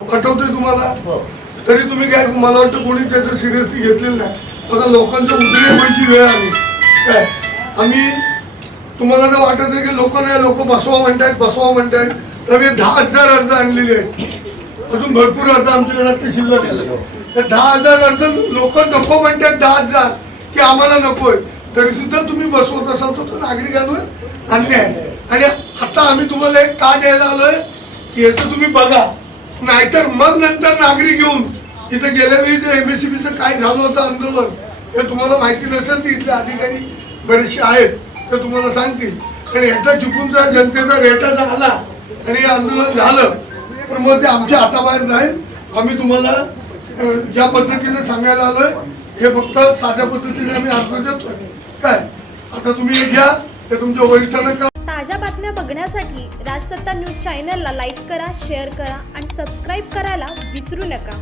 आठवतंय तुम्हाला? हो. तरी तुम्ही काय, मला वाटतं कोणी त्याचं सिरियसली घेतलेलं नाही. आता लोकांच्या उदरे व्हायची वेळ आली काय. आम्ही तुम्हाला जर वाटत आहे की लोक बसवा म्हणतायत तर मी 10,000 अर्ज आणलेले आहेत. अजून भरपूर अर्ज आमच्याकडे ते शिल्लक आहे. तर 10,000 अर्ज लोक नको म्हणतात, 10,000 की आम्हाला नकोय, तरी सुद्धा तुम्ही बसवत असाल तर तो नागरिकांवर अन्याय आहे. आणि आता आम्ही तुम्हाला एक का द्यायला आलोय की याचं तुम्ही बघा, नाहीतर मग नंतर नागरिक येऊन इथं गेल्या वेळी ते MSCBचं काय झालं होतं आंदोलन हे तुम्हाला माहिती नसेल, तर इथले अधिकारी बरेचसे आहेत तर तुम्हाला सांगतील. आणि ह्याचा चुकून जर जनतेचा रेटा झाला आणि हे आंदोलन झालं तर मग ते आमच्या हाताबाहेर नाही. आम्ही तुम्हाला ज्या पद्धतीने सांगायला आलोय हे फक्त साध्या पद्धतीने आम्ही अर्ज देतोय काय. आता तुम्ही हे घ्या, ते तुमच्या वरिष्ठांना. ताज्या बातम्या बघण्यासाठी राजसत्ता न्यूज चॅनलला लाईक करा, शेअर करा आणि सबस्क्राईब करायला विसरू नका.